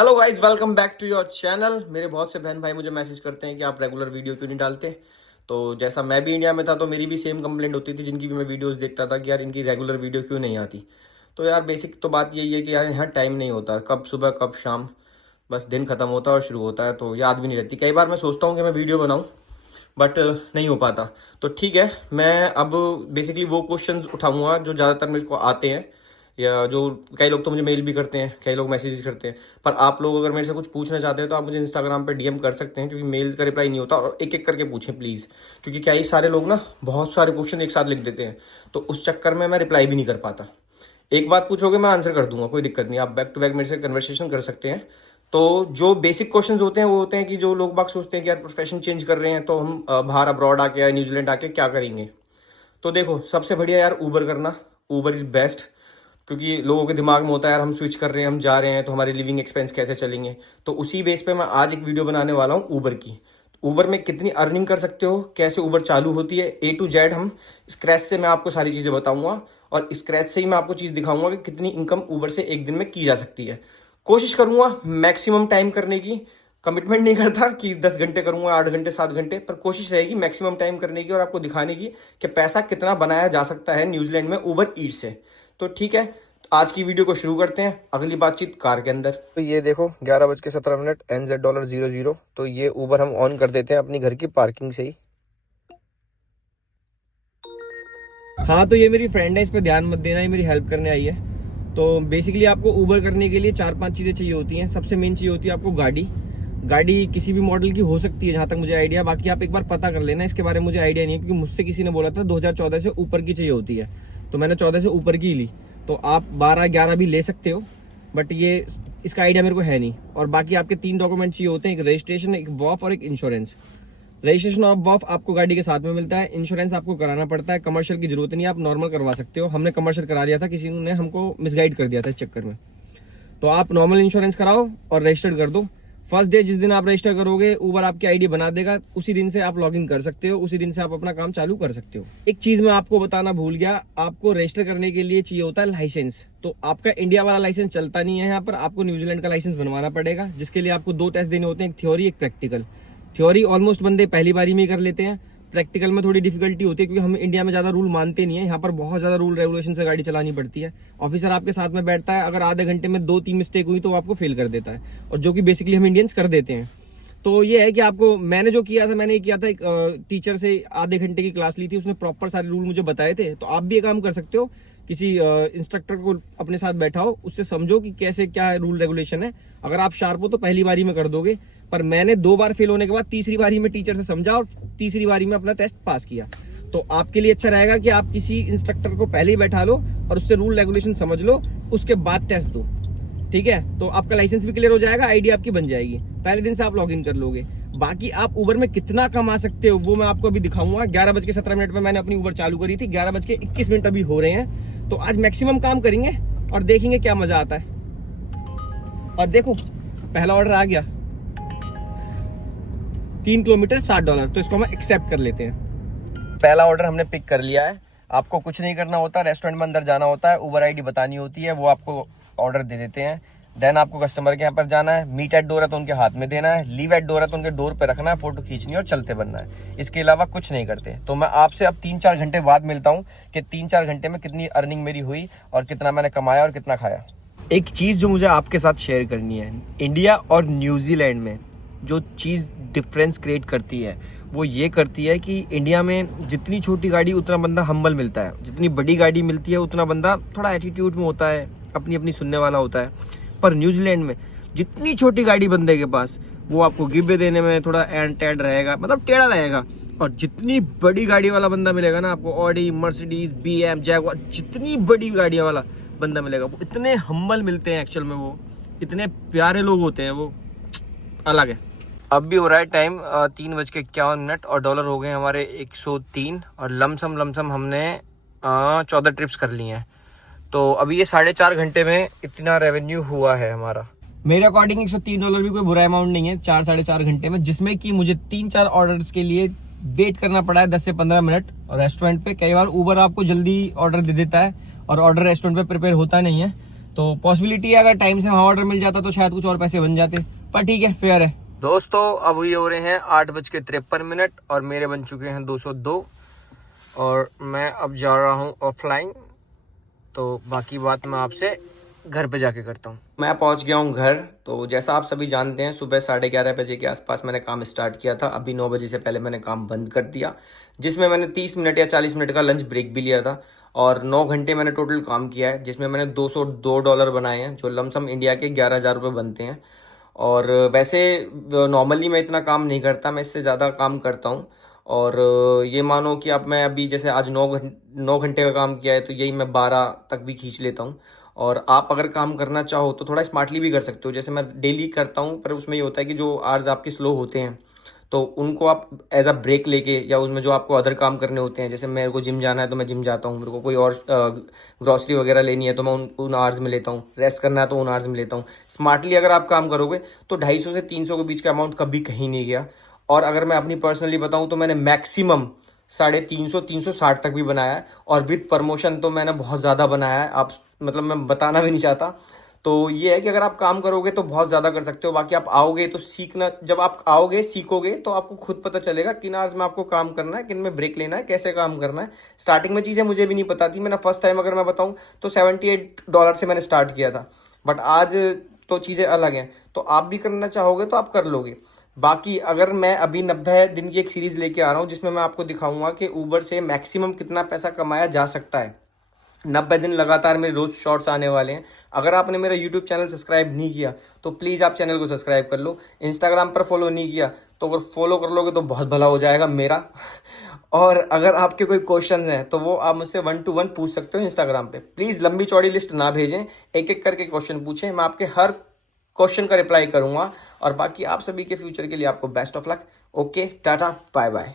Hello guys, welcome back to your channel. मेरे बहुत से बहन भाई मुझे मैसेज करते हैं कि आप रेगुलर वीडियो क्यों नहीं डालते। तो जैसा मैं भी इंडिया में था तो मेरी भी सेम कंप्लेंट होती थी, जिनकी भी मैं वीडियोस देखता था कि यार इनकी रेगुलर वीडियो क्यों नहीं आती। तो यार बेसिक तो बात यही है कि यार यहाँ टाइम नहीं होता, कब सुबह कब शाम, बस दिन खत्म होता है और शुरू होता है, तो याद भी नहीं रहती। कई बार मैं सोचता हूँ कि मैं वीडियो बनाऊँ बट नहीं हो पाता। तो ठीक है, मैं अब बेसिकली वो क्वेश्चंस उठाऊंगा जो ज़्यादातर मेरे को आते हैं, या जो कई लोग तो मुझे मेल भी करते हैं, कई लोग मैसेज करते हैं। पर आप लोग अगर मेरे से कुछ पूछना चाहते हैं तो आप मुझे इंस्टाग्राम पे डीएम कर सकते हैं, क्योंकि मेल का रिप्लाई नहीं होता। और एक एक करके पूछें प्लीज़, क्योंकि क्या ही सारे लोग ना बहुत सारे क्वेश्चन एक साथ लिख देते हैं, तो उस चक्कर में मैं रिप्लाई भी नहीं कर पाता। एक बात पूछोगे मैं आंसर कर दूंगा, कोई दिक्कत नहीं, आप बैक टू बैक मेरे से कन्वर्सेशन कर सकते हैं। तो जो बेसिक क्वेश्चंस होते हैं वो होते हैं कि जो लोग बाग सोचते हैं कि यार प्रोफेशन चेंज कर रहे हैं तो हम बाहर अब्रॉड आके या न्यूजीलैंड आके क्या करेंगे। तो देखो, सबसे बढ़िया यार ऊबर करना, ऊबर इज बेस्ट। क्योंकि लोगों के दिमाग में होता है यार हम स्विच कर रहे हैं, हम जा रहे हैं, तो हमारे लिविंग एक्सपेंस कैसे चलेंगे। तो उसी बेस पे मैं आज एक वीडियो बनाने वाला हूँ ऊबर की। ऊबर में कितनी अर्निंग कर सकते हो, कैसे ऊबर चालू होती है, ए टू जेड हम स्क्रैच से मैं आपको सारी चीज़ें बताऊंगा। और स्क्रैच से ही मैं आपको चीज़ दिखाऊंगा कि कितनी इनकम ऊबर से एक दिन में की जा सकती है। कोशिश करूंगा मैक्सिमम टाइम करने की, कमिटमेंट नहीं करता कि 10 घंटे करूंगा, 8 घंटे 7 घंटे, पर कोशिश रहेगी मैक्सिमम टाइम करने की और आपको दिखाने की कि पैसा कितना बनाया जा सकता है न्यूजीलैंड में ऊबर ईट से। तो ठीक है, आज की वीडियो को शुरू करते हैं, अगली बातचीत कार के अंदर। तो ये देखो 11:17 NZ$00। तो ये ऊबर हम ऑन कर देते हैं अपनी घर की पार्किंग से ही। हाँ, तो ये मेरी फ्रेंड है, इस पे ध्यान मत देना, ये मेरी हेल्प करने आई है। तो बेसिकली आपको ऊबर करने के लिए 4-5 चीज़ें चाहिए होती हैं। सबसे मेन चाहिए होती है आपको गाड़ी किसी भी मॉडल की हो सकती है जहाँ तक मुझे आइडिया, बाकी आप एक बार पता कर लेना, इसके बारे में मुझे आइडिया नहीं है, क्योंकि मुझसे किसी ने बोला था 2014 से ऊपर की चाहिए होती है, तो मैंने 14 से ऊपर की ली। तो आप 12-11 भी ले सकते हो, बट ये इसका आइडिया मेरे को है नहीं। और बाकी आपके 3 डॉक्यूमेंट चाहिए होते हैं, एक रजिस्ट्रेशन, एक वॉफ और एक इंश्योरेंस। रजिस्ट्रेशन और वॉफ आपको गाड़ी के साथ में मिलता है, इंश्योरेंस आपको कराना पड़ता है, कमर्शियल की जरूरत नहीं है, आप नॉर्मल करवा सकते हो। हमने कमर्शियल करा लिया था, किसी ने हमको मिसगाइड कर दिया था इस चक्कर में। तो आप नॉर्मल इंश्योरेंस कराओ और रजिस्टर्ड कर दो। फर्स्ट डे जिस दिन आप रजिस्टर करोगे ऊबर आपकी आईडी बना देगा, उसी दिन से आप लॉगिन कर सकते हो, उसी दिन से आप अपना काम चालू कर सकते हो। एक चीज मैं आपको बताना भूल गया, आपको रजिस्टर करने के लिए चाहिए होता है लाइसेंस। तो आपका इंडिया वाला लाइसेंस चलता नहीं है यहाँ पर, आपको न्यूजीलैंड का लाइसेंस बनवाना पड़ेगा, जिसके लिए आपको 2 टेस्ट देने होते हैं, एक थ्योरी एक प्रैक्टिकल। थ्योरी ऑलमोस्ट बंदे पहली बारी में ही कर लेते हैं, प्रैक्टिकल में थोड़ी डिफिकल्टी होती है, क्योंकि हम इंडिया में ज्यादा रूल मानते नहीं है, यहाँ पर बहुत ज्यादा रूल रेगुलेशन से गाड़ी चलानी पड़ती है। ऑफिसर आपके साथ में बैठता है, अगर आधे घंटे में 2-3 मिस्टेक हुई तो आपको फेल कर देता है, और जो कि बेसिकली हम इंडियंस कर देते हैं। तो ये है कि आपको, मैंने जो किया था, मैंने ये किया था, एक टीचर से आधे घंटे की क्लास ली थी, उसने प्रॉपर सारे रूल मुझे बताए थे। तो आप भी ये काम कर सकते हो, किसी इंस्ट्रक्टर को अपने साथ बैठाओ, उससे समझो कि कैसे क्या रूल रेगुलेशन है। अगर आप शार्प हो तो पहली बारी में कर दोगे, पर मैंने 2 बार फेल होने के बाद तीसरी बारी में टीचर से समझा और तीसरी बारी में अपना टेस्ट पास किया। तो आपके लिए अच्छा रहेगा कि आप किसी इंस्ट्रक्टर को पहले ही बैठा लो और उससे रूल रेगुलेशन समझ लो, उसके बाद टेस्ट दो। ठीक है, तो आपका लाइसेंस भी क्लियर हो जाएगा, आईडी आपकी बन जाएगी, पहले दिन से आप लॉगिन कर लोगे। बाकी आप उबर में कितना कमा सकते हो वो मैं आपको अभी दिखाऊंगा। 11:17 पे मैंने अपनी उबर चालू करी थी, 11:21 अभी हो रहे हैं। तो आज मैक्सिमम काम करेंगे और देखेंगे क्या मजा आता है। और देखो, पहला ऑर्डर आ गया, 3 किलोमीटर $60। तो इसको हम एक्सेप्ट कर लेते हैं। पहला ऑर्डर हमने पिक कर लिया है। आपको कुछ नहीं करना होता, रेस्टोरेंट में अंदर जाना होता है, उबर आईडी बतानी होती है, वो आपको ऑर्डर दे देते हैं। देन आपको कस्टमर के यहाँ पर जाना है, मीट एट डोर है तो उनके हाथ में देना है, लीव एट डोर है तो उनके डोर पे रखना है, फोटो खींचनी है और चलते बनना है। इसके अलावा कुछ नहीं करते। तो मैं आपसे अब 3-4 घंटे बाद मिलता हूँ कि 3-4 घंटे में कितनी अर्निंग मेरी हुई और कितना मैंने कमाया और कितना खाया। एक चीज़ जो मुझे आपके साथ शेयर करनी है, इंडिया और न्यूजीलैंड में जो चीज़ डिफरेंस क्रिएट करती है वो ये करती है कि इंडिया में जितनी छोटी गाड़ी उतना बंदा हम्बल मिलता है, जितनी बड़ी गाड़ी मिलती है उतना बंदा थोड़ा एटीट्यूड में होता है, अपनी अपनी सुनने वाला होता है। पर न्यूजीलैंड में जितनी छोटी गाड़ी बंदे के पास, वो आपको गिवे देने में थोड़ा एंड टेड रहेगा, मतलब टेढ़ा रहेगा। और जितनी बड़ी गाड़ी वाला बंदा मिलेगा ना आपको, ऑडी, मर्सिडीज, BM, जैगुआर, जितनी बड़ी गाड़ियाँ वाला बंदा मिलेगा, वो इतने हम्बल मिलते हैं एक्चुअल में, वो इतने प्यारे लोग होते हैं, वो अलग है। अब भी हो रहा है टाइम 3:51 और डॉलर हो गए हमारे 103, और लमसम हमने 14 ट्रिप्स कर ली हैं। तो अभी ये 4.5 घंटे में इतना रेवेन्यू हुआ है हमारा। मेरे अकॉर्डिंग $103 भी कोई बुरा अमाउंट नहीं है 4-4.5 घंटे में, जिसमें कि मुझे 3-4 ऑर्डर्स के लिए वेट करना पड़ा है 10 से 15 मिनट। और रेस्टोरेंट पे कई बार ऊबर आपको जल्दी ऑर्डर दे देता है और ऑर्डर रेस्टोरेंट पे प्रिपेयर होता नहीं है, तो पॉसिबिलिटी है अगर टाइम से वहाँ ऑर्डर मिल जाता तो शायद कुछ और पैसे बन जाते, पर ठीक है, फेयर है। दोस्तों अब हुई हो रहे हैं 8:53 और मेरे बन चुके हैं 202 और मैं अब जा रहा हूँ ऑफलाइन। तो बाकी बात मैं आपसे घर पे जाके करता हूँ। मैं पहुँच गया हूँ घर। तो जैसा आप सभी जानते हैं सुबह 11:30 बजे के आसपास मैंने काम स्टार्ट किया था। अभी 9 बजे से पहले मैंने काम बंद कर दिया, जिसमें मैंने 30 मिनट या 40 मिनट का लंच ब्रेक भी लिया था। और 9 घंटे मैंने टोटल काम किया है, जिसमें मैंने $202 बनाए हैं, जो लमसम इंडिया के 11,000 रुपये बनते हैं। और वैसे नॉर्मली मैं इतना काम नहीं करता, मैं इससे ज़्यादा काम करता हूँ। और ये मानो कि अब मैं अभी जैसे आज 9 घंटे का काम किया है तो यही मैं 12 तक भी खींच लेता हूँ। और आप अगर काम करना चाहो तो थोड़ा स्मार्टली भी कर सकते हो, जैसे मैं डेली करता हूँ, पर उसमें ये होता है कि जो आवर्स आपके स्लो होते हैं तो उनको आप एज अ ब्रेक लेके, या उसमें जो आपको अदर काम करने होते हैं, जैसे मेरे को जिम जाना है तो मैं जिम जाता हूँ, मेरे को कोई और ग्रॉसरी वगैरह लेनी है तो मैं उन आवर्स में लेता हूँ, रेस्ट करना है तो उन आवर्स में लेता हूँ। स्मार्टली अगर आप काम करोगे तो 250 से 300 के बीच का अमाउंट कभी कहीं नहीं गया। और अगर मैं अपनी पर्सनली बताऊँ तो मैंने मैक्सिमम 350-360 तक भी बनाया है, और विद प्रमोशन तो मैंने बहुत ज़्यादा बनाया है। आप मतलब मैं बताना भी नहीं चाहता। तो ये है कि अगर आप काम करोगे तो बहुत ज़्यादा कर सकते हो। बाकी आप आओगे तो सीखना, जब आप आओगे सीखोगे तो आपको खुद पता चलेगा किन आवर्स में आपको काम करना है, किन में ब्रेक लेना है, कैसे काम करना है। स्टार्टिंग में चीज़ें मुझे भी नहीं पता थी। मैंने फर्स्ट टाइम अगर मैं बताऊँ तो $78 से मैंने स्टार्ट किया था, बट आज तो चीज़ें अलग हैं। तो आप भी करना चाहोगे तो आप कर लोगे। बाकी अगर मैं अभी 90 दिन की एक सीरीज़ लेके आ रहा हूँ, जिसमें मैं आपको दिखाऊंगा कि ऊबर से मैक्सिमम कितना पैसा कमाया जा सकता है। 90 दिन लगातार मेरे रोज शॉर्ट्स आने वाले हैं। अगर आपने मेरा यूट्यूब चैनल सब्सक्राइब नहीं किया तो प्लीज़ आप चैनल को सब्सक्राइब कर लो। इंस्टाग्राम पर फॉलो नहीं किया तो अगर फॉलो कर लोगे तो बहुत भला हो जाएगा मेरा। और अगर आपके कोई क्वेश्चन हैं तो वो आप मुझसे 1-to-1 पूछ सकते हो इंस्टाग्राम पे। प्लीज़ लंबी चौड़ी लिस्ट ना भेजें, एक एक करके क्वेश्चन पूछें, मैं आपके हर क्वेश्चन का रिप्लाई करूंगा। और बाकी आप सभी के फ्यूचर के लिए आपको best of luck. Okay, tata, bye bye.